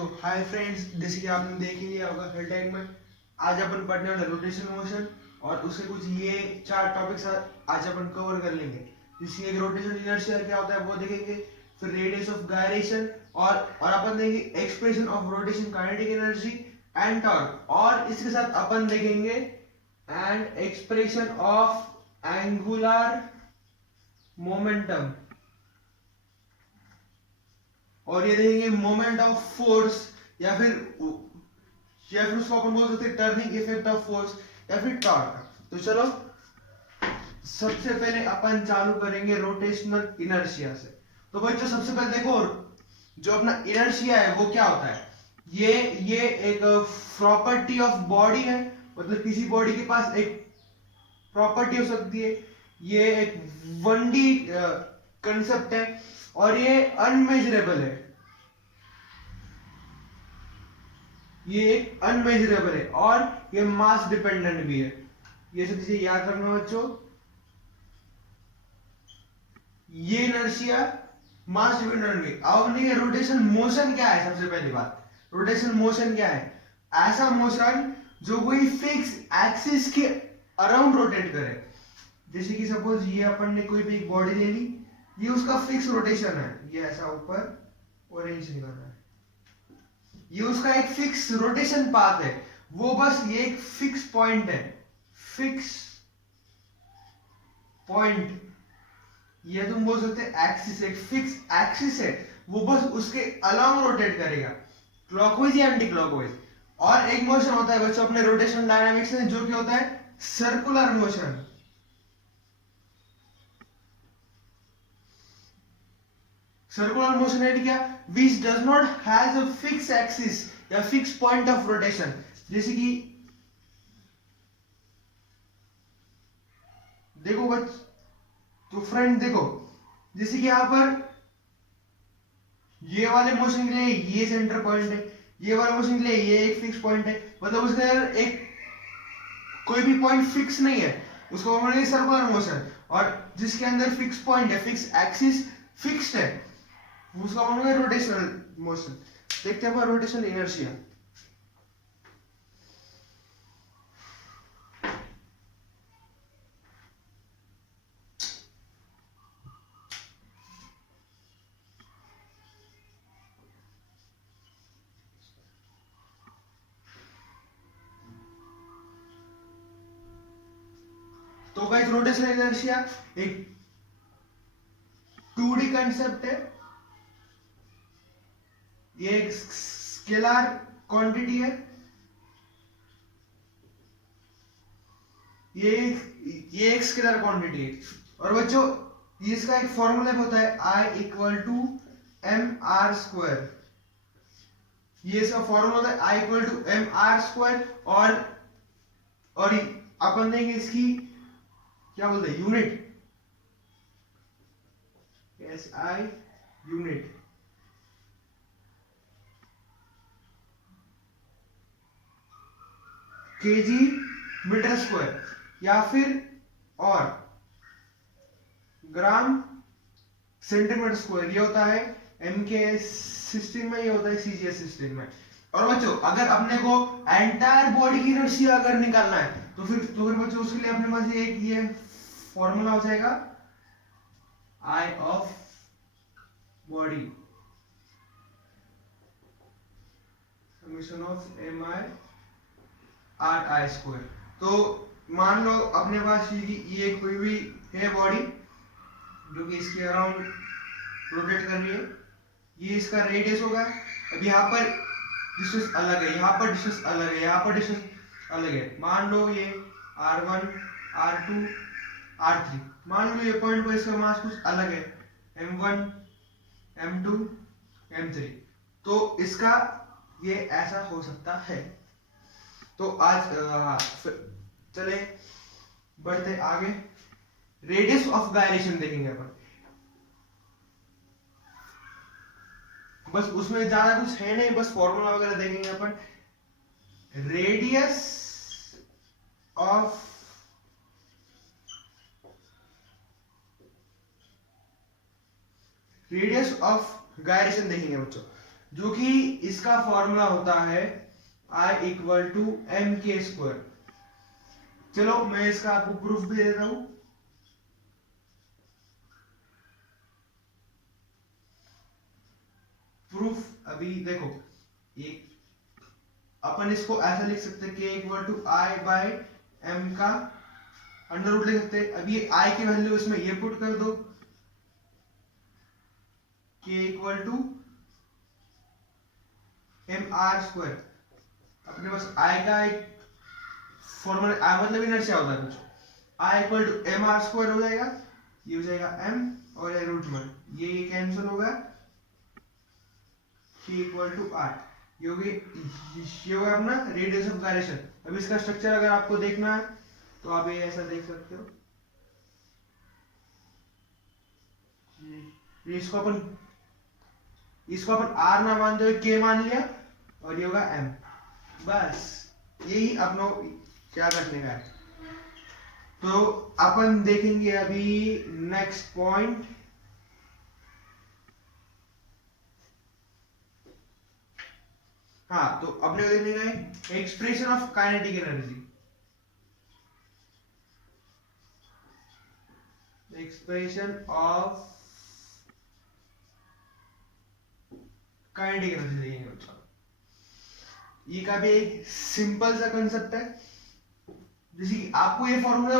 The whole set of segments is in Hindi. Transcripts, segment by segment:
तो हाय फ्रेंड्स, जैसे कि आपने देख ही लिया होगा हेडलाइन में, आज अपन पढ़ने वाले रोटेशन मोशन और उसके कुछ ये चार टॉपिक्स आज अपन कवर कर लेंगे। जिसकी एक रोटेशन इनर्शिया क्या होता है वो देखेंगे, फिर रेडियस ऑफ गायरेशन और अपन देखेंगे expression of rotation kinetic energy and torque, और इसके साथ अपन देखेंगे and expression of angular momentum, और ये देखेंगे मोमेंट ऑफ फोर्स या फिर उसको अपन बोल सकते हैं टर्निंग इफेक्ट ऑफ फोर्स या फिर टॉर्क। तो चलो सबसे पहले अपन चालू करेंगे रोटेशनल इनर्शिया से। तो भाई, तो सबसे पहले देखो, जो अपना इनर्शिया है वो क्या होता है। ये एक प्रॉपर्टी ऑफ बॉडी है, मतलब किसी बॉडी के पास एक प्रॉपर्टी हो सकती है। ये एक 1D कंसेप्ट है और ये अनमेजरेबल है। ये एक अनमेजरेबल है और ये मास डिपेंडेंट भी है। ये सब चीजें याद रखना बच्चों। ये इनर्शिया मास डिपेंडेंट भी। अब नहीं, रोटेशन मोशन क्या है। सबसे पहली बात, रोटेशन मोशन क्या है। ऐसा मोशन जो कोई फिक्स एक्सिस के अराउंड रोटेट करे। जैसे कि सपोज ये अपन ने कोई भी एक बॉडी ले ली, ये उसका फिक्स रोटेशन है, ये ऐसा ऊपर ऑरेंज निकल रहा है, ये उसका एक फिक्स रोटेशन पाथ है। वो बस ये एक फिक्स पॉइंट है, फिक्स पॉइंट। ये तुम बोल सकते एक्सिस, एक फिक्स एक्सिस है, वो बस उसके अलाउंग रोटेट करेगा, क्लॉकवाइज या एंटी क्लॉकवाइज। और एक मोशन होता है बच्चों अपने रोटेशन डायनामिक्स में, जो कि होता है सर्कुलर मोशन। सर्कुलर मोशन है क्या, which does not has a fix axis या फिक्स पॉइंट ऑफ रोटेशन। जैसे कि देखो बच्च, तो फ्रेंड देखो, जैसे कि यहां पर ये वाले मोशन के लिए ये सेंटर पॉइंट है, ये वाले मोशन के लिए ये एक फिक्स पॉइंट है, मतलब उसके अंदर एक कोई भी पॉइंट फिक्स नहीं है, उसको बोलेंगे सर्कुलर मोशन। और जिसके अंदर फिक्स पॉइंट है, फिक्स एक्सिस फिक्स्ड है, उसका बोलेंगे रोटेशनल मोशन। देखते हैं रोटेशनल इनर्शिया। तो गाइस, रोटेशनल इनर्शिया एक 2D कंसेप्ट है। ये एक स्केलर क्वांटिटी है। ये एक स्केलर क्वांटिटी है। और बच्चों, इसका एक फॉर्मूला होता है I = mr²। ये इसका फॉर्मूला होता है I = mr²। और अपन देंगे इसकी क्या बोलते हैं, यूनिट, SI यूनिट। kg मीटर स्क्वायर या फिर और ग्राम सेंटीमीटर स्क्वायर। ये होता है MKS सिस्टम में, ये होता है CGS सिस्टम में। और बच्चों, अगर अपने को एंटायर बॉडी की इनर्शिया अगर निकालना है तो फिर बच्चों उसके लिए अपने पास ये फॉर्मूला हो जाएगा I of body summation of MI RI²। तो मान लो अपने पास ये कोई भी है बॉडी जो कि इसके अराउंड रोटेट कर रही है, ये इसका रेडियस होगा। अब यहाँ पर डिस्टेंस अलग है, यहाँ पर डिस्टेंस अलग है, यहाँ पर डिस्टेंस अलग है। मान लो ये R1 R2 R3, मान लो ये पॉइंट पर इसका मास कुछ अलग है, M1 M2 M3। तो इसका ये ऐसा हो सकता है। तो आज चले बढ़ते आगे, रेडियस ऑफ गायरेशन देखेंगे अपन। बस उसमें ज्यादा कुछ है नहीं, बस फॉर्मूला वगैरह देखेंगे अपन। रेडियस ऑफ गायरेशन देखेंगे बच्चों। जो कि इसका फॉर्मूला होता है I इक्वल टू एम के स्क्वायर। चलो मैं इसका आपको प्रूफ भी देता हूं। प्रूफ अभी देखो, एक अपन इसको ऐसा लिख सकते हैं K equal to I by M का अंडर रूट लिख सकते हैं। अब ये आई की वैल्यू इसमें ये पुट कर दो, K equal to M R square. अपने पास आई का एक फॉर्मूला, आई मतलब इनर्शिया होता है कुछ, I equal to M R square हो जाएगा, ये हो जाएगा एम और ये रूट में ये कैंसिल होगा, के इक्वल टू आर, ये होगा अपना रेडियस ऑफ गायरेशन। अब इसका स्ट्रक्चर अगर आपको देखना है तो आप ये ऐसा देख सकते हो, इसको अपन आर ना मानते हुए के मान लिया और ये होगा एम। बस यही अपनो क्या करने का है। तो अपन देखेंगे अभी नेक्स्ट पॉइंट। हाँ, तो अपने को देखने का है expression of kinetic energy. Expression of kinetic energy देखेंगे बच्चों। ये का भी एक सिंपल सा कंसेप्ट है, जैसे कि आपको ये फॉर्मूला,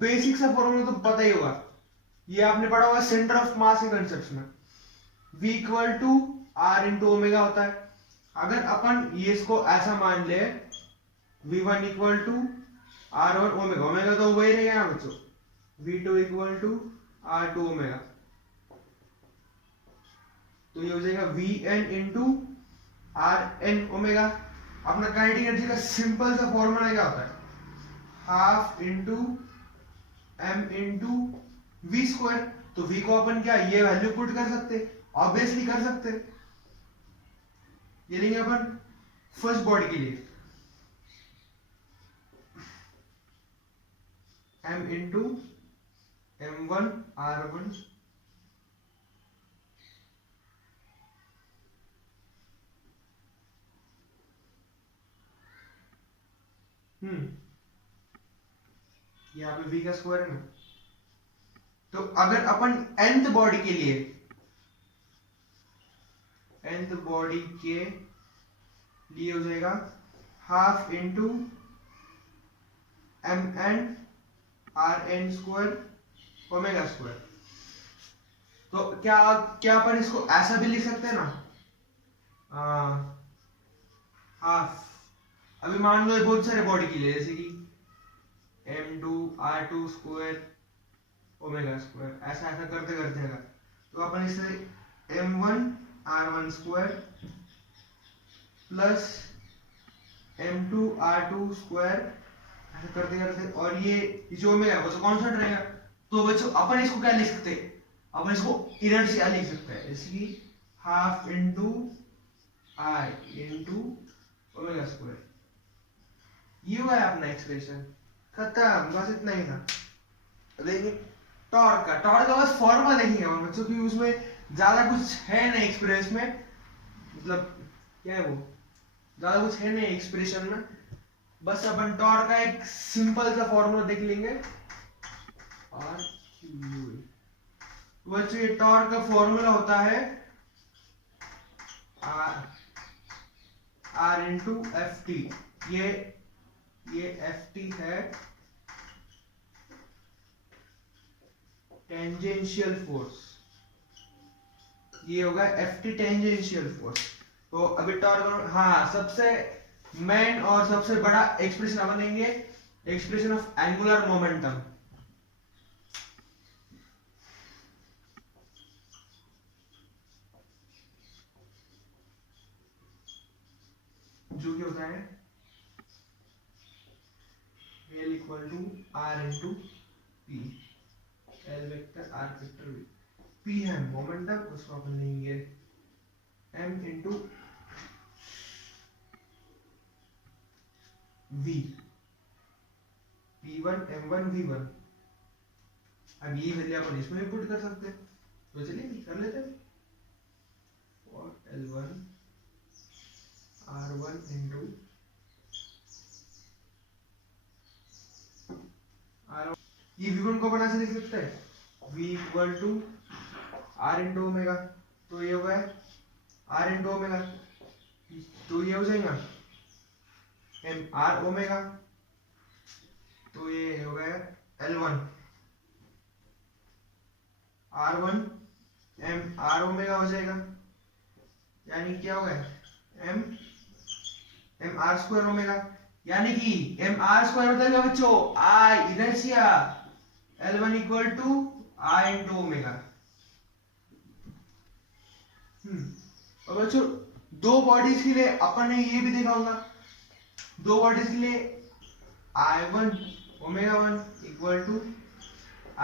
बेसिक सा फॉर्मूला तो पता ही होगा, ये आपने पढ़ा होगा सेंटर ऑफ मास के कंसेप्ट में। V equal to R into omega होता है। अगर अपन ये इसको ऐसा मान ले, V1 equal to R one omega, omega तो वही रहेगा ना बच्चों, V2 equal to R two omega, तो ये हो जाएगा Vn into R N omega. अपना काइनेटिक एनर्जी का सिंपल सा फॉर्मूला क्या होता है, half into M into V square. तो v को अपन क्या ये वैल्यू पुट कर सकते, ऑब्वियसली कर सकते। ये लेंगे अपन फर्स्ट बॉडी के लिए, m इंटू m1 r1 यहाँ पे v का स्क्वायर है ना। तो अगर अपन nth बॉडी के लिए, nth बॉडी के लिए हो जाएगा half into M N R N square omega square. तो क्या क्या अपन इसको ऐसा भी लिख सकते हैं ना, हाफ। अभी मान लो बहुत सारे बॉडी के लिए, जैसे कि m2 r2 square omega square, ऐसा ऐसा करते करते अगर, तो अपन इसे m1 r1 square plus m2 r2 square ऐसा करते करते, और ये जो ओमेगा है वो तो कांस्टेंट रहेगा। तो बच्चों अपन इसको क्या लिख सकते हैं, अपन इसको इनर्शिया लिख सकते हैं, जैसे कि हाफ इंटू आई इंटू ओमेगा स्क्वायर। ये हुआ है अपना एक्सप्रेशन, खत्म, बस इतना ही था। देखिए टॉर्क का बस फॉर्मूला देखेंगे हम बच्चों की, उसमें ज्यादा कुछ है नहीं एक्सप्रेस में, मतलब क्या है वो, ज्यादा कुछ है नहीं एक्सप्रेशन में। बस अपन टॉर्क का एक सिंपल सा फॉर्मूला देख लेंगे। और बच्चों ये टॉर्क का फॉर्मूला होता है आर इंटू एफ टी। ये एफ टी है टेंजेंशियल फोर्स, ये होगा एफ टी टेंजेंशियल फोर्स। तो अभी टॉर्क, हाँ, सबसे मेन और सबसे बड़ा एक्सप्रेशन अपन लेंगे, एक्सप्रेशन ऑफ एंगुलर मोमेंटम। जो कि होता है L equal to R into P, L vector R vector V. P है मोमेंटम, उसको अपन लेंगे m into v, p1 m1 v1। अब ये वैल्यू अपन इसमें भी पुट कर सकते हैं, तो चलिए कर लेते हैं। और L1 R1 इंटू R1, ये V1 को बना से लिख सकते हैं V equal to R into omega, तो ये होगा R इंटू ओमेगा, तो ये हो जाएगा एम आर ओमेगा, तो ये हो गया L1 R1 M R omega हो जाएगा, यानी क्या हो गया एम आर स्क्वायर ओमेगा, यानी कि एम आर स्क्वायर होता है बच्चों I inertia, L1 equal to I into omega. और बच्चों दो बॉडीज के लिए अपन ने ये भी देखा होगा, दो बॉडीज के लिए I1 omega 1 equal to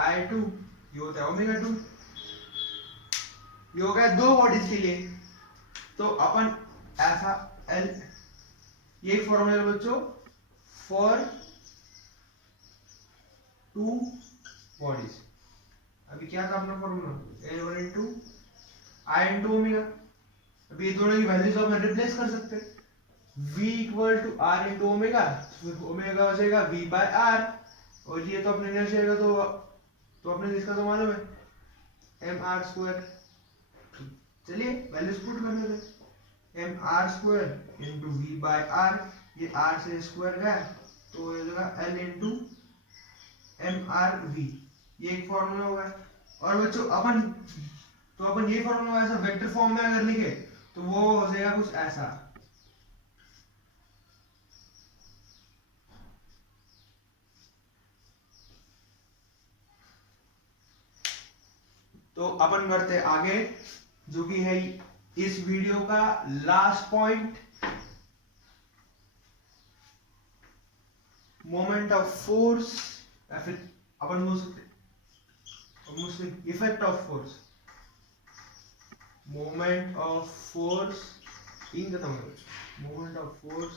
I2 ये होता है ओमेगा 2, ये हो गया दो बॉडीज के लिए। तो अपन ऐसा L ये फॉर्मूला बच्चों फॉर टू बॉडीज। अभी क्या था अपना फॉर्मूला L1 इंटू आई इंटू ओमेगा, अभी ये दोनों की वैल्यूज हम रिप्लेस कर सकते हैं, V equal to R into omega, omega हो जाएगा V बाय आर, और ये तो अपने इनर्शिया का तो अपने इसका तो मालूम है एम आर स्क्वायर। चलिए वैल्यूज पुट कर लेते हैं, M R square into V by R, ये आर से स्क्वायर गया तो हो जाएगा L into M R V, ये एक फॉर्मूला होगा। और बच्चों अपन ये फॉर्मूला ऐसा वेक्टर फॉर्म में अगर लिखे तो वो हो जाएगा कुछ ऐसा, तो अपन करते आगे जो कि है इस वीडियो का last point, moment of force, या फिर अपन बोल सकते effect of force, moment of force moment of force,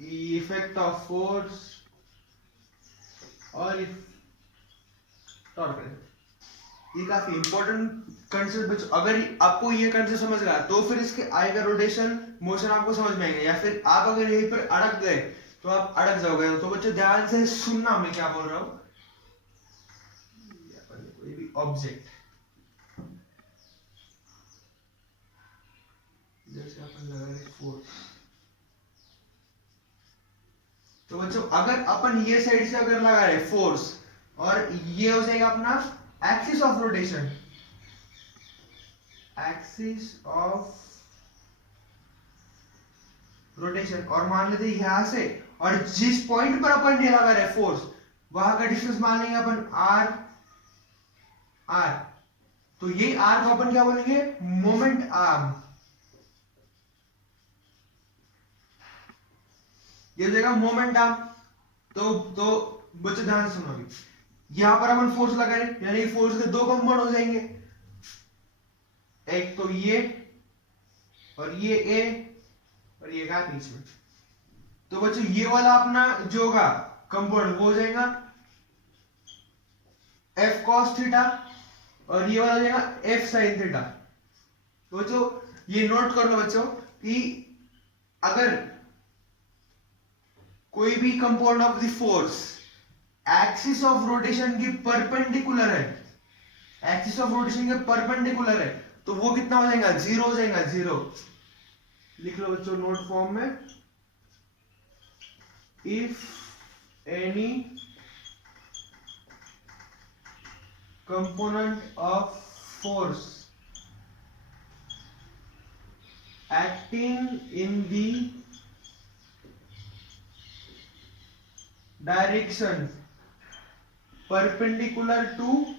effect of force और टॉर्क। ये काफी इंपॉर्टेंट कंसेप्ट बच्चों, अगर आपको ये कंसेप्ट समझ गया तो फिर इसके आगे का रोटेशन मोशन आपको समझ में आएंगे, या फिर आप अगर यहीं पर अड़क गए तो आप अड़क जाओगे। तो बच्चों ध्यान से सुनना मैं क्या बोल रहा हूं, कोई भी ऑब्जेक्ट जैसे अपन लगा रहे फोर्स, तो बच्चों अगर अपन ये साइड से अगर लगा रहे फोर्स और ये हो जाएगा अपना axis of rotation, axis of rotation, और मान लेते हैं यहां से, और जिस पॉइंट पर अपन ये लगा रहे फोर्स वहां का डिस्टेंस मान लेंगे अपन आर, तो ये आर को अपन क्या बोलेंगे मोमेंट आर्म, ये हो जाएगा मोमेंट आर्म। तो बच्चों ध्यान से सुनो, अभी यहां पर अपन फोर्स लगा रहे हैं, यानी फोर्स के दो कंपाउंड हो जाएंगे, एक तो ये और ये ए और ये का बीच में, तो बच्चों ये वाला अपना जो होगा कंपाउंड वो हो जाएगा एफ कॉस थीटा, और ये वाला हो जाएगा एफ साइन थीटा। तो बच्चों ये नोट कर लो बच्चों कि अगर कोई भी compound of the force axis of rotation की परपेंडिकुलर है, एक्सिस ऑफ रोटेशन के परपेंडिकुलर है, तो वो कितना हो जाएगा जीरो हो जाएगा, जीरो। लिख लो बच्चों नोट फॉर्म में, if any component of force acting in the direction perpendicular to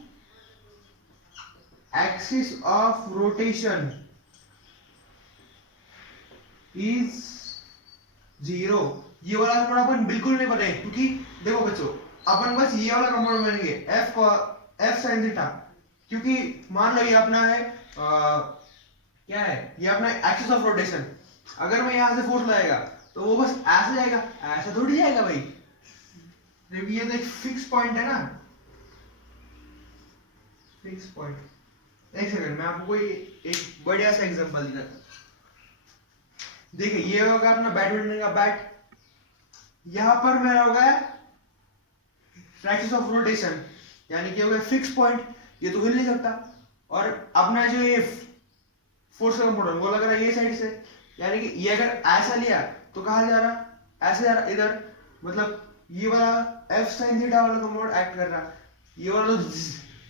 axis of rotation is zero। ये वाला कंपाउंड अपन बिल्कुल नहीं बताएंगे, क्योंकि देखो बच्चों अपन बस ये वाला कंपाउंड बनाएंगे एफ साइन थीटा, क्योंकि मान लो ये अपना है क्या है, ये अपना एक्सिस ऑफ रोटेशन, अगर मैं यहां से फोर्स लगाएगा तो वो बस ऐसे जाएगा, ऐसा थोड़ी जाएगा भाई, ये तो एक फिक्स पॉइंट है ना, फिक्स पॉइंट। एक सेकंड मैं आपको कोई एक बढ़िया सा एग्जांपल देता हूं, देखिए ये होगा अपना बैडमिंटन का बैट, यहां पर मेरा होगा एक्सिस ऑफ रोटेशन, यानी कि हो गया फिक्स पॉइंट, ये तो हिल नहीं सकता। और अपना जो ये फोर्स का कंपोनेंट वो लग रहा है ये साइड से, यानी कि ये अगर ऐसा लिया तो कहाँ जा रहा, ऐसे जा रहा इधर, मतलब ये वाला एफ साइन थीटा वाला कंपोनेंट एक्ट कर रहा, ये वाला तो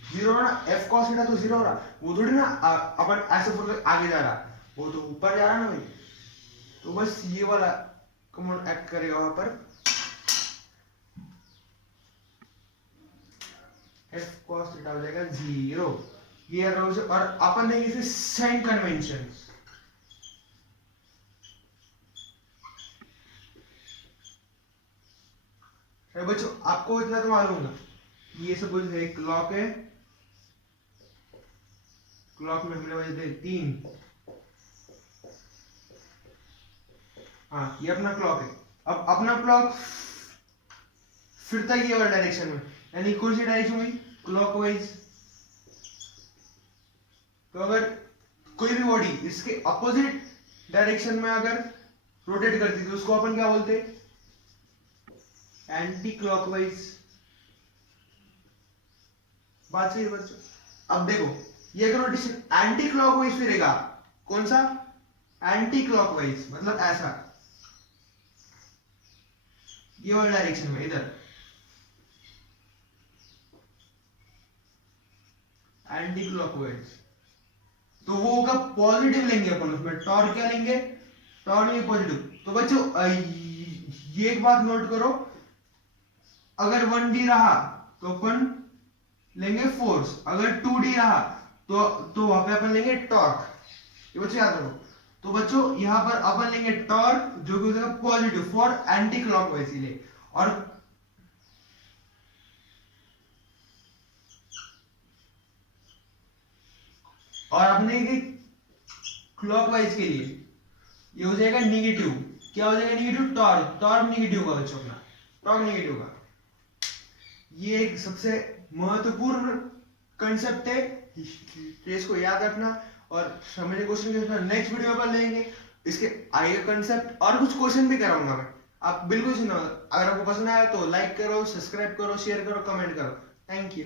जीरो हो ना, एफ कॉस थीटा तो जीरो हो रहा, वो थोड़ी ना अपन ऐसे फोर्स आगे जा रहा, वो तो ऊपर जा रहा ना भाई। तो बस ये वाला कंपोनेंट एक्ट करेगा वहां पर, एफ कॉस थीटा हो जाएगा जीरो। ये और अपन ने इसे साइन कन्वेंशन, बच्चों आपको इतना तो मालूम होगा, ये सपोज है क्लॉक है, क्लॉक में हमने वजह दे 3, हाँ ये अपना क्लॉक है। अब अपना क्लॉक फिरता है ये वाला डायरेक्शन में, यानी कौन सी डायरेक्शन में, क्लॉकवाइज। तो अगर कोई भी बॉडी इसके अपोजिट डायरेक्शन में अगर रोटेट करती तो उसको अपन क्या बोलते, एंटी क्लॉकवाइज। बात सही है बच्चों। अब देखो ये अगर रोटेशन एंटी क्लॉकवाइज फिरेगा, कौन सा, एंटी क्लॉकवाइज, मतलब ऐसा ये वाला डायरेक्शन में इधर, एंटी क्लॉकवाइज, तो वो होगा पॉजिटिव लेंगे अपन उसमें, टॉर्क क्या लेंगे, टॉर्क लेंगे पॉजिटिव। तो बच्चों ये एक बात नोट करो, अगर 1D रहा तो अपन लेंगे फोर्स, अगर 2D रहा तो वहां पे अपन लेंगे टॉर्क, ये बच्चों याद रखो। तो बच्चों यहां पर अपन लेंगे टॉर्क जो कि हो जाएगा पॉजिटिव फॉर एंटी क्लॉकवाइज के लिए, और अपने क्लॉकवाइज के लिए ये हो जाएगा निगेटिव, क्या हो जाएगा निगेटिव, टॉर्क, टॉर्क निगेटिव होगा बच्चों अपना, टॉर्क निगेटिव होगा। ये एक सबसे महत्वपूर्ण कंसेप्ट है, इसको याद रखना और समझने की कोशिश करना। नेक्स्ट वीडियो पर लेंगे इसके आगे कंसेप्ट और कुछ क्वेश्चन भी कराऊंगा मैं, आप बिल्कुल सुनो। अगर आपको पसंद आया तो लाइक करो, सब्सक्राइब करो, शेयर करो, कमेंट करो। Thank you.